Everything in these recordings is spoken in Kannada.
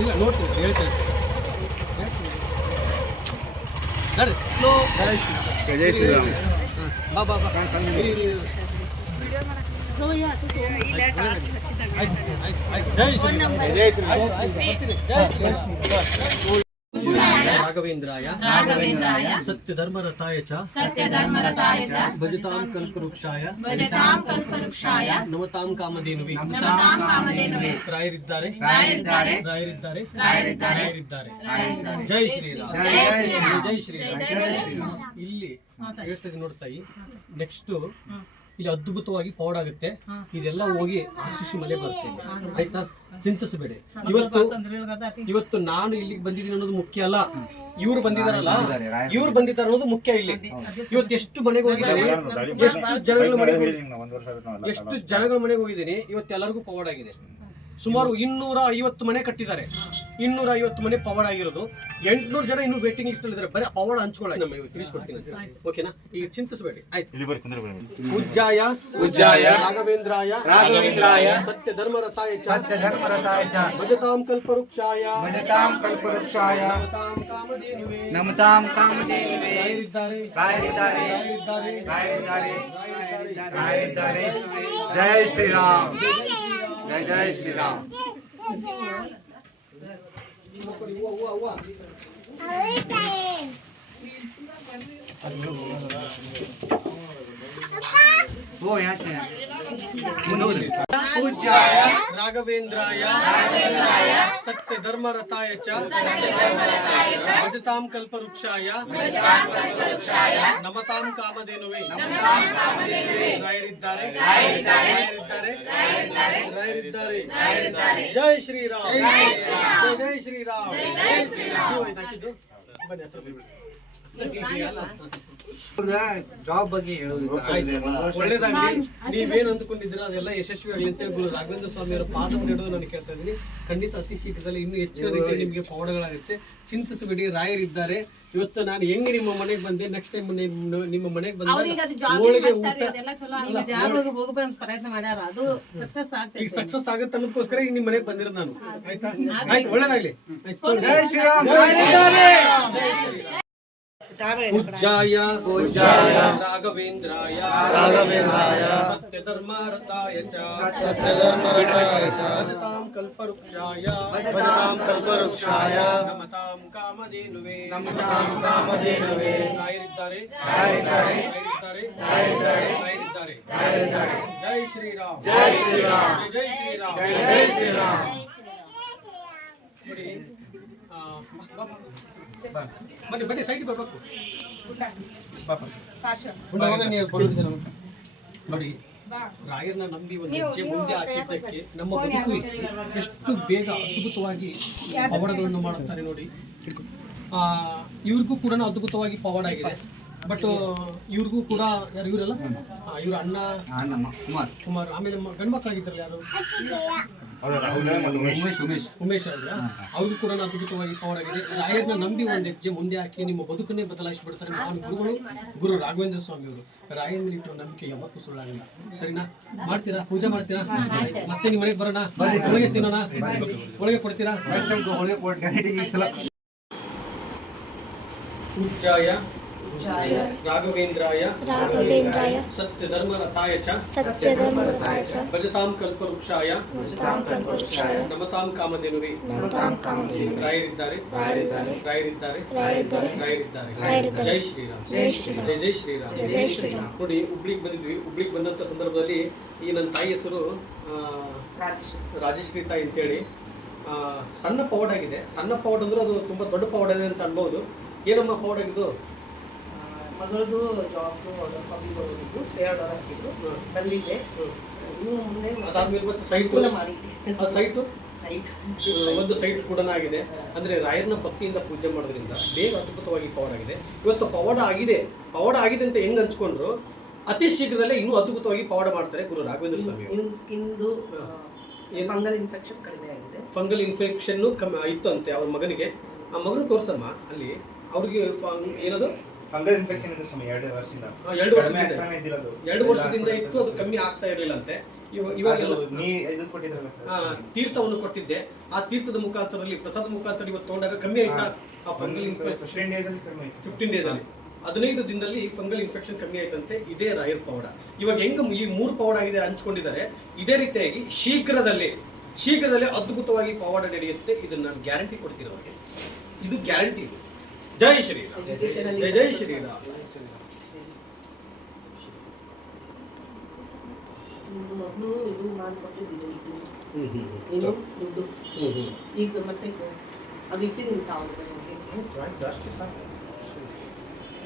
ಇಲ್ಲ ನೋಡ್ತೀನಿ ಹೇಳ್ತೇನೆ ನಡ್ರಿ ಸ್ಲೋ. ಜೈ ಶ್ರೀರಾಮ್. ಬಾ ಬಾ ಬಾ ರಾಘವೇಂದ್ರಾಯ ಸತ್ಯ ಧರ್ಮರತಾಯ ಚ ಭಜತಾಂ ಕಲ್ಪವೃಕ್ಷಾಯ ನಮತಾಂ ಕಾಮಧೇನುವೆ ರಾಯರಿದ್ದಾರೆ ಜೈ ಶ್ರೀರಾಮ್. ಜೈ ಶ್ರೀರಾಮ್. ಇಲ್ಲಿ ಹೇಳ್ತದೆ ನೋಡ್ತಾಯಿ. ನೆಕ್ಸ್ಟ್ ಇಲ್ಲಿ ಅದ್ಭುತವಾಗಿ ಪೌಡ್ ಆಗುತ್ತೆ. ಇದೆಲ್ಲ ಹೋಗಿ ಆಶಿಷಿ ಮನೆ ಬರುತ್ತೆ. ಆಯ್ತಾ, ಚಿಂತಿಸಬೇಡಿ. ಇವತ್ತು ನಾನು ಇಲ್ಲಿಗೆ ಬಂದಿದ್ದೀನಿ ಅನ್ನೋದು ಮುಖ್ಯ ಅಲ್ಲ, ಇವ್ರು ಬಂದಿದಾರಲ್ಲ, ಇವ್ರು ಬಂದಿದ್ದಾರೆ ಅನ್ನೋದು ಮುಖ್ಯ. ಇಲ್ಲಿ ಇವತ್ತು ಎಷ್ಟು ಮನೆಗೆ ಹೋಗಿದ್ದಾರೆ, ಎಷ್ಟು ಜನಗಳ ಮನೆಗೆ ಹೋಗಿದ್ದೀನಿ. ಇವತ್ತು ಎಲ್ಲರಿಗೂ ಪವರ್ಡ್ ಆಗಿದೆ. ಸುಮಾರು 250 ಮನೆ ಕಟ್ಟಿದ್ದಾರೆ. 250 ಮನೆ ಪವರ್ಡ್ ಆಗಿರೋದು. 800 ಜನ ಇನ್ನೂ ವೇಟಿಂಗ್ ಲಿಸ್ಟ್ ಅಲ್ಲಿ ಇದ್ದಾರೆ. ಬರೀ ಪವರ್ಡ್ ಹಂಚ್ಕೊಳ್ಳಿ, ನಮ್ಮ ತಿಳಿಸ್ಕೊಡ್ತೀನಿ. ಓಕೆನಾ? ಈಗ ಚಿಂತಿಸಬೇಡಿ. ಆಯ್ತು. ಉಜ್ಜಾಯ ರಾಘವೇಂದ್ರಾಯ ಸತ್ಯ ಧರ್ಮರತಾಯ ಚ ಭಜತಾಂ ಕಲ್ಪವೃಕ್ಷಾಯ ನಮತಾಂ ಕಾಮಧೇನುವೆ ರಾಯರಿದ್ದಾರೆ. ಜೈ ಶ್ರೀರಾಮ್. ಜೈ ಶ್ರೀರಾಮ್. वो यहाँ से पूज्याय राघवेंद्राय सत्य धर्मरताय च भजतां कल्पवृक्षाय नमतां कामधेनुवे रायरिद्दारे जय श्रीराम. जय श्रीराम. ಜಾಬ್ ಬಗ್ಗೆ ಒಳ್ಳೇದಾಗ್ಲಿ. ನೀವೇನು ಅಂದ್ಕೊಂಡಿದ್ದೀರಾ ಅದೆಲ್ಲ ಯಶಸ್ವಿ ಆಗಲಿ ಅಂತೇಳಿ ಗುರು ರಾಘವೇಂದ್ರ ಸ್ವಾಮಿಯವರ ಪಾದವನ್ನು ಹಿಡಿದು ನಾನು ಕೇಳ್ತಾ ಇದ್ದೀನಿ. ಖಂಡಿತ ಅತಿ ಶೀಘ್ರದಲ್ಲಿ ಇನ್ನೂ ಹೆಚ್ಚಿನ ರೀತಿಯಲ್ಲಿ ನಿಮಗೆ ಪವಾಡಗಳಾಗುತ್ತೆ. ಚಿಂತಿಸಬೇಡಿ, ರಾಯರಿದ್ದಾರೆ. ಇವತ್ತು ನಾನು ಹೆಂಗೆ ನಿಮ್ಮ ಮನೆಗೆ ಬಂದೆ, ನೆಕ್ಸ್ಟ್ ಟೈಮ್ ನಿಮ್ಮ ಮನೆಗೆ ಬಂದಾಗ ಈಗ ಸಕ್ಸಸ್ ಆಗುತ್ತೆ ಅನ್ನೋದಕ್ಕೋಸ್ಕರ ಈಗ ನಿಮ್ಮ ಮನೆಗೆ ಬಂದಿರೋದು ನಾನು. ಆಯ್ತಾ? ಆಯ್ತು, ಒಳ್ಳೇದಾಗ್ಲಿ. पूज्याय राघवेंद्राय सत्य धर्मरताय च भजतां कल्पवृक्षाय नमतां कामधेनुवे रायरिದ್ದಾರೆ. जय श्रीराम. जय श्रीराम. जय श्रीराम. जय श्रीराम. ಬನ್ನಿ ಬನ್ನಿ, ಸೈಡ್ ಬರ್ಬೇಕು. ನೋಡಿ, ರಾಯರನ್ನ ನಂಬಿ ಒಂದು ಹೆಜ್ಜೆ ಮುಂದೆ ಹಾಕಿದ್ದಕ್ಕೆ ನಮ್ಮ ಬದುಕು ಎಷ್ಟು ಬೇಗ ಅದ್ಭುತವಾಗಿ ಪವಾಡಗಳನ್ನು ಮಾಡುತ್ತಾರೆ ನೋಡಿ. ಇವ್ರಿಗೂ ಕೂಡ ಅದ್ಭುತವಾಗಿ ಪವಾಡ ಆಗಿದೆ. ಬಟ್ ಇವ್ರಿಗೂ ಕೂಡ ಯಾರು ಇವರಲ್ಲ, ಇವ್ರ ಅಣ್ಣ ಕುಮಾರ್, ಆಮೇಲೆ ಗಂಡು ಮಕ್ಕಳಾಗಿದ್ದಾರಲ್ಲ ಯಾರು, ಉಮೇಶ್ ಅಲ್ಲ, ಅವ್ರಿಗೂ ಕೂಡ ಅದ್ಭುತವಾಗಿ ಪವರ್ ಆಗಿದೆ. ರಾಯರನ್ನ ನಂಬಿ ಒಂದು ಹೆಜ್ಜೆ ಮುಂದೆ ಹಾಕಿ ನಿಮ್ಮ ಬದುಕನ್ನೇ ಬದಲಾಯಿಸಿಬಿಡ್ತಾರೆ ಮಹಾನ್ ಗುರುಗಳು, ಗುರು ರಾಘವೇಂದ್ರ ಸ್ವಾಮಿ ಅವರು. ರಾಯನ ಮೇಲೆ ಇಟ್ಟು ನಂಬಿಕೆ ಯಾವತ್ತೂ ಸುಳ್ಳಾಗಿಲ್ಲ. ಸರಿನಾ? ಮಾಡ್ತೀರಾ? ಪೂಜೆ ಮಾಡ್ತೀರಾ? ಮತ್ತೆ ನಿಮ್ಮ ಮನೆಗೆ ಬರೋಣ, ಒಳಗೆ ತಿನ್ನೋಣ, ಒಳಗೆ ಕೊಡ್ತೀರಾ? पूज्याय राघवेंद्राय सत्य धर्मरताय च भजतां कल्पवृक्षाय नमतां कामधेनुवे रायरिದ್ದಾರೆ. ಜೈ ಶ್ರೀರಾಮ್. ಜೈ ಶ್ರೀರಾಮ್. ನೋಡಿ, ಹುಬ್ಳಿಗೆ ಬಂದಿದ್ವಿ. ಹುಬ್ಳಿಗೆ ಬಂದಂಥ ಸಂದರ್ಭದಲ್ಲಿ ಈ ನನ್ನ ತಾಯಿ ಹೆಸರು ರಾಜಶ್ರೀ ತಾಯಿ ಅಂತೇಳಿ. ಸಣ್ಣ ಪವಾಡ ಆಗಿದೆ. ಸಣ್ಣ ಪವಾಡ ಅಂದ್ರೆ ಅದು ತುಂಬ ದೊಡ್ಡ ಪವಾಡ ಇದೆ ಅಂತ ಅನ್ಬೋದು. ಏನಮ್ಮ ಪವಾಡ ಆಗಿದ್ದು? ಮಗಳದು ಜಾಬ್ದು ಕಾಪಿ ಬರೋದಿದ್ದು, ಸ್ಟೇ ಆರ್ಡರ್ ಹಾಕಿದ್ರು, ಬಂದಿದ್ದೆ. ಇನ್ನು ಮುಂದೆ ಅದಾದ್ಮೇಲೆ ಮತ್ತೆ ಸೈಟ್ ಒಂದು ಸೈಟ್ ಕೂಡ ಆಗಿದೆ. ಅಂದ್ರೆ ರಾಯರನ್ನ ಭಕ್ತಿಯಿಂದ ಪೂಜೆ ಮಾಡೋದ್ರಿಂದ ಬೇಗ ಅದ್ಭುತವಾಗಿ ಪವಾಡ ಆಗಿದೆ. ಇವತ್ತು ಪವಾಡ ಆಗಿದೆ ಅಂತ ಹೆಂಗ್ ಹಂಚ್ಕೊಂಡ್ರು, ಅತಿ ಶೀಘ್ರದಲ್ಲೇ ಇನ್ನೂ ಅದ್ಭುತವಾಗಿ ಪವಾಡ ಮಾಡ್ತಾರೆ ಗುರು ರಾಘವೇಂದ್ರ ಸ್ವಾಮಿ. ಸ್ಕಿನ್ದು ಫಂಗಲ್ ಇನ್ಫೆಕ್ಷನ್ ಕಡಿಮೆ ಆಗಿದೆ. ಫಂಗಲ್ ಇನ್ಫೆಕ್ಷನ್ ಇತ್ತು ಅಂತೆ ಅವ್ರ ಮಗನಿಗೆ. ಆ ಮಗನ ತೋರ್ಸಮ್ಮ ಅಲ್ಲಿ. ಅವ್ರಿಗೆ ಏನದು ಫಂಗಲ್ ಇನ್ಫೆಕ್ಷನ್ ಇದೆ ಸ್ವಾಮಿ. 2 ವರ್ಷದಿಂದ ಇತ್ತು, ಅದು ಕಮ್ಮಿ ಆಗ್ತಾ ಇರಲಿಲ್ಲ ಅಂತೆ. ಇವಾಗೆಲ್ಲ ಇದು ಕೊಟ್ಟಿದ್ರಲ್ಲ ಸರ್. ತೀರ್ಥವನ್ನು ಕೊಟ್ಟಿದ್ದೆ. ಆ ತೀರ್ಥದ ಮುಖಾಂತರದಲ್ಲಿ ಪ್ರಸಾದ ಮುಖಾಂತರ ಇವತ್ತು ತಗೊಂಡಾಗ ಕಮ್ಮಿ ಆಯ್ತಾ ಆ ಫಂಗಲ್ ಇನ್ಫೆಕ್ಷನ್? 15 days ಅಲ್ಲಿ ಕಡಿಮೆ ಆಯ್ತು. 15 days ಅಲ್ಲಿ 15 ದಿನದಲ್ಲಿ ಫಂಗಲ್ ಇನ್ಫೆಕ್ಷನ್ ಕಮ್ಮಿ ಆಯ್ತಂತೆ. ಇದೇ ರಾಯರ್ ಪವಾಡ. ಇವಾಗ ಹೆಂಗ ಈ 3 ಪವಾಡ ಆಗಿದೆ ಹಂಚ್ಕೊಂಡಿದ್ದಾರೆ, ಇದೇ ರೀತಿಯಾಗಿ ಶೀಘ್ರದಲ್ಲಿ ಅದ್ಭುತವಾಗಿ ಪವಾಡ ನಡೆಯುತ್ತೆ. ಇದನ್ನ ನಾನು ಗ್ಯಾರಂಟಿ ಕೊಡ್ತೀನಿ ಅವರಿಗೆ. ಇದು ಗ್ಯಾರಂಟಿ. ಜೈ ಶ್ರೀರಾಮ್, ಜೈ ಜೈ ಶ್ರೀರಾಮ್. ಮೊದಲು ಇದು ಮಾಡಿಕೊಟ್ಟಿದ್ದೀನಿ ಏನು ದುಡ್ಡು ಈಗ ಮತ್ತೆ ಅದು ಇಟ್ಟಿದ್ದೀನಿ 1000 ರೂಪಾಯಿ ಜಾಸ್ತಿ ಸಾಕು.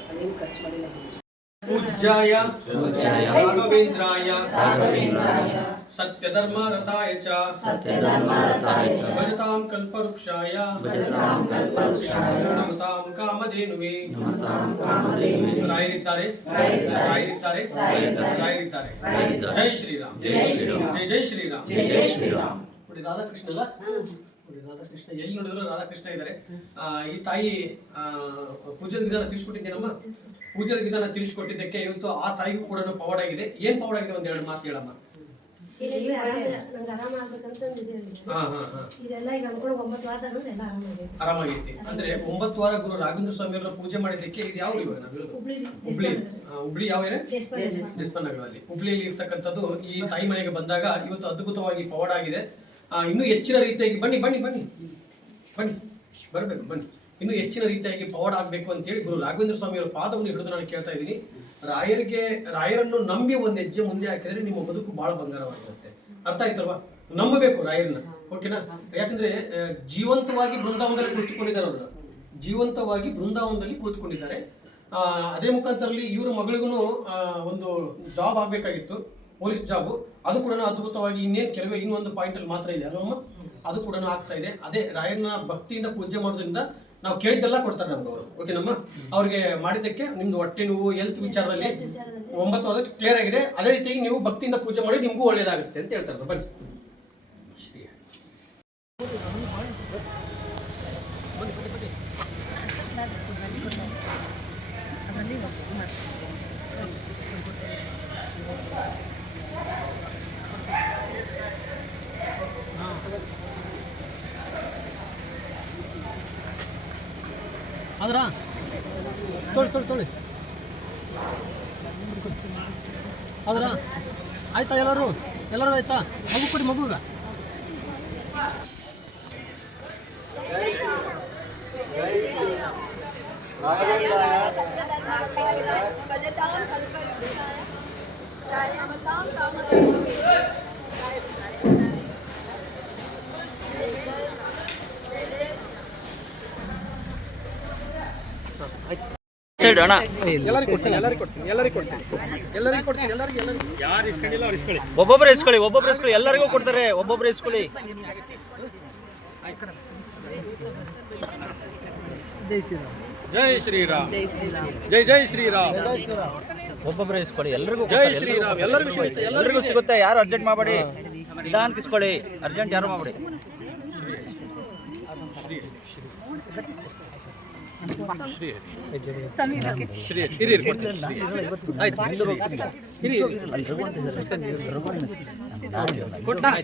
ಅದೇನು ಖರ್ಚು ಮಾಡಿಲ್ಲ. ಪೂಜ್ಯಾಯ ರಾಘವೇಂದ್ರಾಯ ಸತ್ಯಧರ್ಮ ರಥಾಯ ಚ ಭಜತಾಂ ಕಲ್ಪವೃಕ್ಷಾಯ ನಮತಾಂ ಕಾಮಧೇನುವೇ. ರಾಯರಿದ್ದಾರೆ. ಜೈ ಶ್ರೀರಾಮ್, ಜೈ ಜೈ ಶ್ರೀರಾಮ್. ನೋಡಿ ರಾಧಾಕೃಷ್ಣ ಅಲ್ಲ, ರಾಧಾಕೃಷ್ಣ ಎಲ್ಲಿ ನೋಡಿದ್ರು ರಾಧಾಕೃಷ್ಣ ಇದ್ದಾರೆ. ಈ ತಾಯಿ ಪೂಜಾದ ವಿಧಾನ ತಿಳಿಸ್ಕೊಟ್ಟಿದ್ದೇನಮ್ಮ. ಪೂಜಾದ ವಿಧಾನ ತಿಳಿಸ್ಕೊಟ್ಟಿದ್ದಕ್ಕೆ ಇವತ್ತು ಆ ತಾಯಿಗೂ ಕೂಡ ಪವಾಡ ಆಗಿದೆ. ಏನ್ ಪವಾಡ ಆಗಿದೆ ಒಂದ್ 2 ಮಾತು ಹೇಳಮ್ಮ. ಆರಾಮಾಗೈತಿ ಅಂದ್ರೆ 9 ವಾರ ಗುರು ರಾಘವೇಂದ್ರ ಸ್ವಾಮಿ ಅವರ ಪೂಜೆ ಮಾಡಿದ್ದಕ್ಕೆ. ಇದು ಯಾವ ಇವಾಗ ನಾವು ಹೇಳೋದು? ಹುಬ್ಳಿ ಯಾವ ದೇವಸ್ಥಾನಗಳಲ್ಲಿ ಹುಬ್ಳಿಯಲ್ಲಿ ಇರ್ತಕ್ಕಂಥದ್ದು. ಈ ತಾಯಿ ಮನೆಗೆ ಬಂದಾಗ ಇವತ್ತು ಅದ್ಭುತವಾಗಿ ಪವಾಡ ಆಗಿದೆ. ಇನ್ನೂ ಹೆಚ್ಚಿನ ರೀತಿಯಾಗಿ ಬನ್ನಿ ಬರಬೇಕು, ಬನ್ನಿ. ಇನ್ನೂ ಹೆಚ್ಚಿನ ರೀತಿಯಾಗಿ ಪವಾಡ ಆಗಬೇಕು ಅಂತೇಳಿ ಗುರು ರಾಘವೇಂದ್ರ ಸ್ವಾಮಿ ಅವರ ಪಾದವನ್ನು ಹಿಡಿದು ನಾನು ಕೇಳ್ತಾ ಇದ್ದೀನಿ. ರಾಯರನ್ನು ನಂಬಿ ಒಂದು ಹೆಜ್ಜೆ ಮುಂದೆ ಹಾಕಿದ್ರೆ ನಿಮ್ಮ ಬದುಕು ಬಹಳ ಬಂಗಾರವಾಗಿರುತ್ತೆ. ಅರ್ಥ ಆಯ್ತಲ್ವಾ? ನಂಬಬೇಕು ರಾಯರನ್ನ, ಓಕೆನಾ? ಯಾಕಂದ್ರೆ ಜೀವಂತವಾಗಿ ಬೃಂದಾವನದಲ್ಲಿ ಕುಳಿತುಕೊಂಡಿದ್ದಾರೆ. ಅವರು ಜೀವಂತವಾಗಿ ಬೃಂದಾವನದಲ್ಲಿ ಕುಳಿತುಕೊಂಡಿದ್ದಾರೆ. ಅದೇ ಮುಖಾಂತರದಲ್ಲಿ ಇವ್ರ ಮಗಳಿಗೂ ಒಂದು ಜಾಬ್ ಆಗ್ಬೇಕಾಗಿತ್ತು, ಪೊಲೀಸ್ ಜಾಬು. ಅದು ಕೂಡ ಅದ್ಭುತವಾಗಿ ಇನ್ನೊಂದು ಪಾಯಿಂಟ್ ಅಲ್ಲಿ ಮಾತ್ರ ಇದೆ ಅಲ್ವಮ್ಮ, ಅದು ಕೂಡ ಆಗ್ತಾ ಇದೆ. ಅದೇ ರಾಯರನ್ನ ಭಕ್ತಿಯಿಂದ ಪೂಜೆ ಮಾಡೋದ್ರಿಂದ ನಾವು ಕೇಳಿದ್ದೆಲ್ಲ ಕೊಡ್ತಾರೆ ನಮ್ಗೆ ಅವರು, ಓಕೆನಮ್ಮ? ಅವ್ರಿಗೆ ಮಾಡಿದ್ದಕ್ಕೆ ನಿಮ್ದು ಹೊಟ್ಟೆ ನೋವು ಹೆಲ್ತ್ ವಿಚಾರದಲ್ಲಿ 9 ವಾರ ಕ್ಲಿಯರ್ ಆಗಿದೆ. ಅದೇ ರೀತಿಯಾಗಿ ನೀವು ಭಕ್ತಿಯಿಂದ ಪೂಜೆ ಮಾಡಿ ನಿಮಗೂ ಒಳ್ಳೇದಾಗುತ್ತೆ ಅಂತ ಹೇಳ್ತಾರೆ. ಬನ್ನಿ ಶ್ರೀ ಆದ್ರ ತೊಳಿ ಆದ್ರ ಆಯ್ತಾ? ಎಲ್ಲರೂ ಆಯ್ತಾ? ಮಗು ಕೊಡಿ, ಮಗುಗ. ಎಲ್ಲರಿಗೂ ಒಬ್ಬೊಬ್ಬರು ಇಸ್ಕೊಳ್ಳಿ, ಎಲ್ಲರಿಗೂ ಕೊಡ್ತಾರೆ. ಒಬ್ಬೊಬ್ಬರು ಇಸ್ಕೊಳ್ಳಿ. ಜೈ ಶ್ರೀರಾಮ್, ಜೈ ಜೈ ಶ್ರೀರಾಮ್. ಒಬ್ಬೊಬ್ಬರು ಇಸ್ಕೊಳ್ಳಿ, ಎಲ್ಲರಿಗೂ ಜೈ ಶ್ರೀರಾಮ್. ಎಲ್ಲರಿಗೂ ಸಿಗುತ್ತೆ. ಯಾರು ಅರ್ಜೆಂಟ್ ಮಾಡಬೇಡಿ, ನಿಧಾನಕ್ಕೆ ಇಸ್ಕೊಳ್ಳಿ. ಅರ್ಜೆಂಟ್ ಯಾರು ಮಾಡಬೇಡಿ.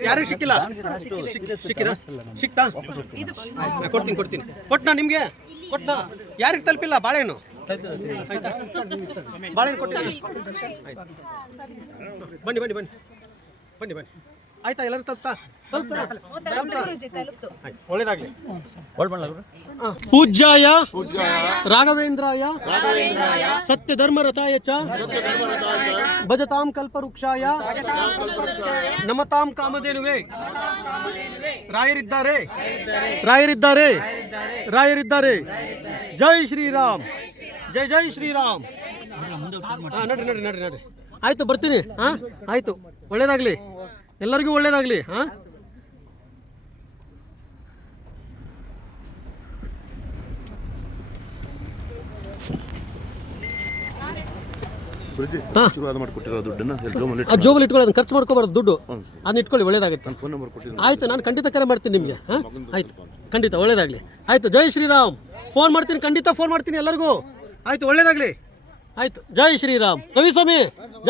ಯಾರು ಸಿಕ್ಕಿಲ್ಲ? ಸಿಕ್ತಾ? ಕೊಡ್ತೀನಿ. ಕೊಟ್ನಾ ನಿಮ್ಗೆ? ಕೊಟ್ನಾ? ಯಾರಿಗೆ ತಲುಪಿಲ್ಲ ಬಾಳೆಹಣ್ಣು? ಬಾಳೆಹಣ್ಣು ಕೊಡ್ತೀನಿ. ಬನ್ನಿ. ಆಯ್ತಾ? ಎಲ್ಲರೂ ತಲುಪ್ತಾ? ಒಳ್ಳೇದಾಗ್ಲಿ. ಪೂಜ್ಯಾಯ ರಾಘವೇಂದ್ರಾಯ ಸತ್ಯಧರ್ಮ ರಥಾಯ ಚ ಭಜತಾಂ ಕಲ್ಪವೃಕ್ಷಾಯ ನಮತಾಂ ಕಾಮಧೇನುವೇ. ರಾಯರಿದ್ದಾರೆ. ಜೈ ಶ್ರೀರಾಮ್, ಜೈ ಜೈ ಶ್ರೀರಾಮ್. ನಡ್ರಿ. ಆಯ್ತು, ಬರ್ತೀನಿ. ಆಯ್ತು, ಒಳ್ಳೇದಾಗ್ಲಿ, ಎಲ್ಲರಿಗೂ ಒಳ್ಳೇದಾಗ್ಲಿ. ಜೋಬಲ್ಲಿ ಇಟ್ಕೊಳ್ಳಿ, ಅದನ್ನ ಖರ್ಚು ಮಾಡ್ಕೋಬಾರ್ದು ದುಡ್ಡು. ಅದನ್ನ ಇಟ್ಕೊಳ್ಳಿ, ಒಳ್ಳೇದಾಗುತ್ತೆ. ಆಯ್ತು, ನಾನು ಖಂಡಿತ ಕರೆ ಮಾಡ್ತೀನಿ ನಿಮಗೆ. ಆಯ್ತು, ಖಂಡಿತ ಒಳ್ಳೇದಾಗ್ಲಿ. ಆಯ್ತು, ಜೈ ಶ್ರೀರಾಮ್. ಫೋನ್ ಮಾಡ್ತೀನಿ, ಖಂಡಿತ ಫೋನ್ ಮಾಡ್ತೀನಿ ಎಲ್ಲರಿಗೂ. ಆಯ್ತು, ಒಳ್ಳೇದಾಗ್ಲಿ. ಆಯ್ತು, ಜೈ ಶ್ರೀರಾಮ್. ರವಿಸ್ವಾಮಿ,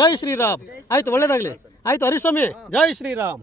ಜೈ ಶ್ರೀರಾಮ್. ಆಯ್ತು, ಒಳ್ಳೇದಾಗ್ಲಿ. ಆಯ್ತು ಹರಿಸ್ವಾಮಿ, ಜೈ ಶ್ರೀರಾಮ್.